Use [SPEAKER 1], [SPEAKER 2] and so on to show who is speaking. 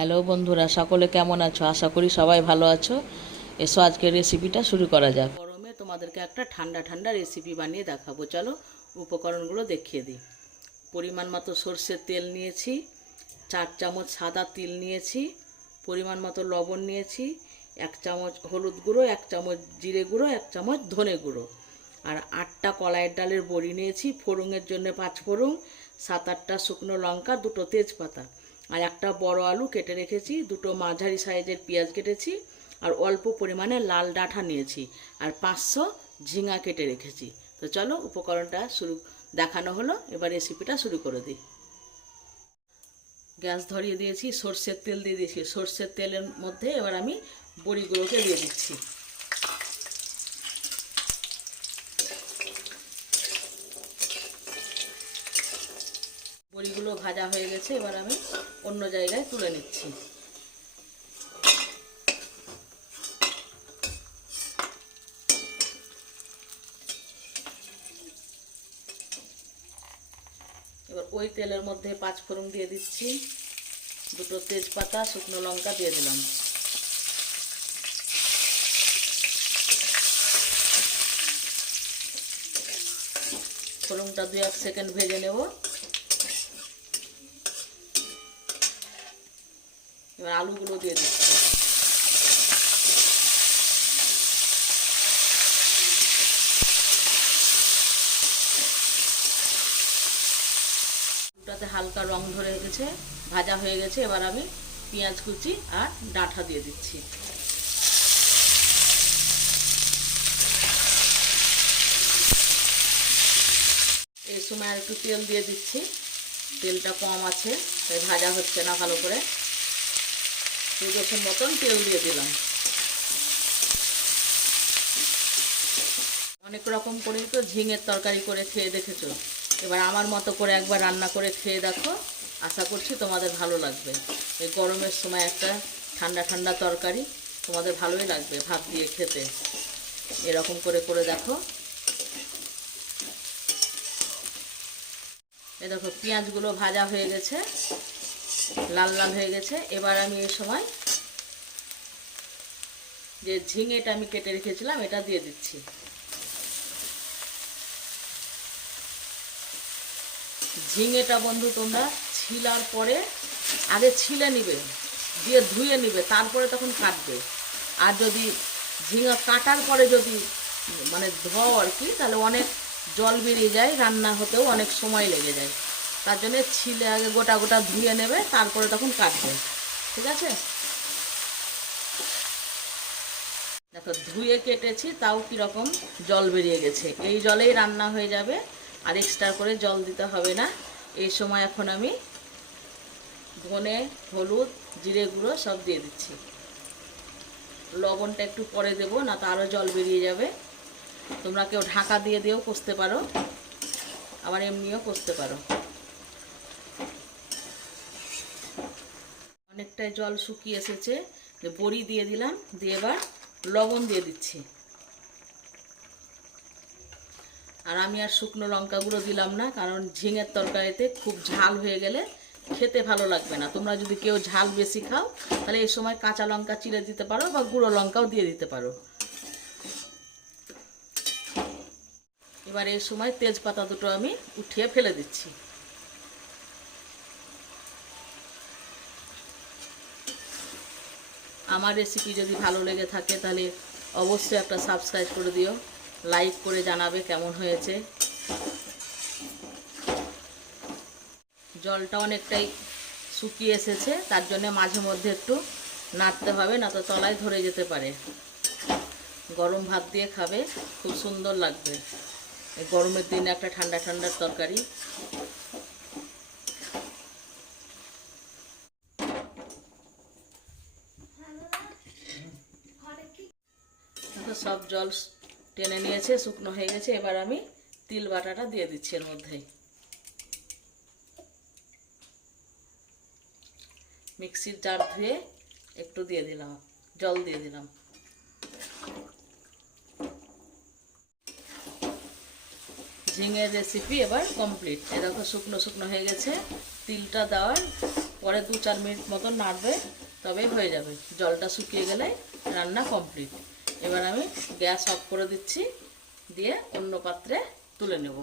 [SPEAKER 1] Hello বন্ধুরা, সকলে কেমন আছো? আশা করি সবাই ভালো আছো। এসো আজকের রেসিপিটা শুরু করা যাক। গরমে তোমাদেরকে একটা ঠান্ডা ঠান্ডা রেসিপি বানিয়ে দেখাবো। চলো উপকরণগুলো দেখিয়ে দিই। পরিমাণ মতো সর্ষের তেল নিয়েছি, চার চামচ সাদা তিল নিয়েছি, পরিমাণ মতো লবণ নিয়েছি, এক চামচ হলুদ গুঁড়ো, এক চামচ জিরে গুঁড়ো, এক চামচ ধনে গুঁড়ো। আর আটটা কলাইয়ের ডালের বড়ি নিয়েছি, ফোড়নের জন্য পাঁচ ফোড়ন, সাত আটটা শুকনো লঙ্কা, দুটো তেজপাতা। আর একটা বড় আলু কেটে রেখেছি, দুটো মাঝারি সাইজের পেঁয়াজ কেটেছি আর অল্প পরিমাণে লাল ডাঁটা নিয়েছি আর পাঁচশো ঝিঙা কেটে রেখেছি। তো চলো উপকরণটা শুরু, দেখানো হলো, এবার রেসিপিটা শুরু করে দিই। গ্যাস ধরিয়ে দিয়েছি, সর্ষের তেল দিয়ে দিয়েছি। সর্ষের তেলের মধ্যে এবার আমি বড়িগুলোকে দিয়ে দিচ্ছি। বড়িগুলো ভাজা হয়ে গেছে, এবার আমি অন্য জায়গায় তুলে নিচ্ছি। এবার ওই তেলের মধ্যে পাঁচ ফোড়ন দিয়ে দিচ্ছি, দুটো তেজপাতা, শুকনো লঙ্কা দিয়ে দিলাম। ফোড়নটা দু এক সেকেন্ড ভেজে নেব। এবার আলুগুলো দিয়ে দিচ্ছি। আলুটাতে হালকা রং ধরে গেছে, ভাজা হয়ে গেছে, এবার আমি পেঁয়াজ কুচি আর ডাঁটা দিয়ে দিচ্ছি। এই সময় আর একটু তেল দিয়ে দিচ্ছি। তেলটা কম আছে, তাই ভাজা হচ্ছে না ভালো করে। দুশোর মতন তেল দিয়ে দিলাম। অনেক রকম করেই তো ঝিঙের তরকারি করে খেয়ে দেখেছ। এবার আমার মতো করে একবার রান্না করে খেয়ে দেখো। আশা করছি তোমাদের ভালো লাগবে। এই গরমের সময় একটা ঠান্ডা ঠান্ডা তরকারি তোমাদের ভালোই লাগবে ভাত দিয়ে খেতে। এরকম করে করে দেখো। এ দেখো, পেঁয়াজগুলো ভাজা হয়ে গেছে, লাল লাল হয়ে গেছে। এবার আমি এই সময় যে ঝিঙেটা আমি কেটে রেখেছিলাম, এটা দিয়ে দিচ্ছি। ঝিঙেটা বন্ধু তোমরা ছিলার পরে আগে ছিলে নিবে, দিয়ে ধুয়ে নিবে, তারপরে তখন কাটবে। আর যদি ঝিঙা কাটার পরে যদি মানে ধোও আর কি, তাহলে অনেক জল বেরিয়ে যায়, রান্না হতেও অনেক সময় লেগে যায়। তার জন্য ছিলে আগে গোটা গোটা ধুয়ে নেবে, তারপরে তখন কাটবে। ঠিক আছে? দেখো, ধুয়ে কেটেছি, তাও কীরকম জল বেরিয়ে গেছে। এই জলেই রান্না হয়ে যাবে, আর এক্সট্রা করে জল দিতে হবে না। এই সময় এখন আমি ধনে, হলুদ, জিরে গুঁড়ো সব দিয়ে দিচ্ছি। লবণটা একটু পরে দেবো, না তো আরও জল বেরিয়ে যাবে। তোমরা কেউ ঢাকা দিয়ে দিয়েও কষতে পারো, আবার এমনিও কষতে পারো। অনেকটাই জল শুকিয়ে এসেছে বড়ি দিয়ে দিলাম, দিয়ে এবার লবণ দিয়ে দিচ্ছি। আর আমি আর শুকনো লঙ্কাগুলো দিলাম না, কারণ ঝিঙের তরকারিতে খুব ঝাল হয়ে গেলে খেতে ভালো লাগবে না। তোমরা যদি কেউ ঝাল বেশি খাও, তাহলে এই সময় কাঁচা লঙ্কা চিড়ে দিতে পারো বা গুঁড়ো লঙ্কাও দিয়ে দিতে পারো। এবার এই সময় তেজপাতা দুটো আমি উঠিয়ে ফেলে দিচ্ছি। আমার রেসিপি যদি ভালো লেগে থাকে তাহলে অবশ্যই একটা সাবস্ক্রাইব করে দিও। লাইক করে জানাবে কেমন হয়েছে। জলটা অনেকটাই শুকিয়ে এসেছে, তার জন্য মাঝে মধ্যে একটু নাড়তে হবে, না তো তলায় ধরে যেতে পারে। গরম ভাত দিয়ে খাবে, খুব সুন্দর লাগবে। এই গরমের দিনে একটা ঠান্ডা, ঠান্ডার তরকারি। সব জল টেনে নিয়েছে, শুকনো হয়ে গেছে। এবার আমি তিল বাটাটা দিয়ে দিচ্ছি এর মধ্যে। মিক্সির জার ধুয়ে একটু দিয়ে দিলাম, জল দিয়ে দিলাম। ঝিঙের রেসিপি এবার কমপ্লিট এ দেখো শুকনো শুকনো হয়ে গেছে। তিলটা দেওয়ার পরে দু চার মিনিট মতন নাড়বে, তবেই হয়ে যাবে। জলটা শুকিয়ে গেলে রান্না কমপ্লিট এবার আমি গ্যাস অফ করে দিচ্ছি দিয়ে অন্য পাত্রে তুলে নেব।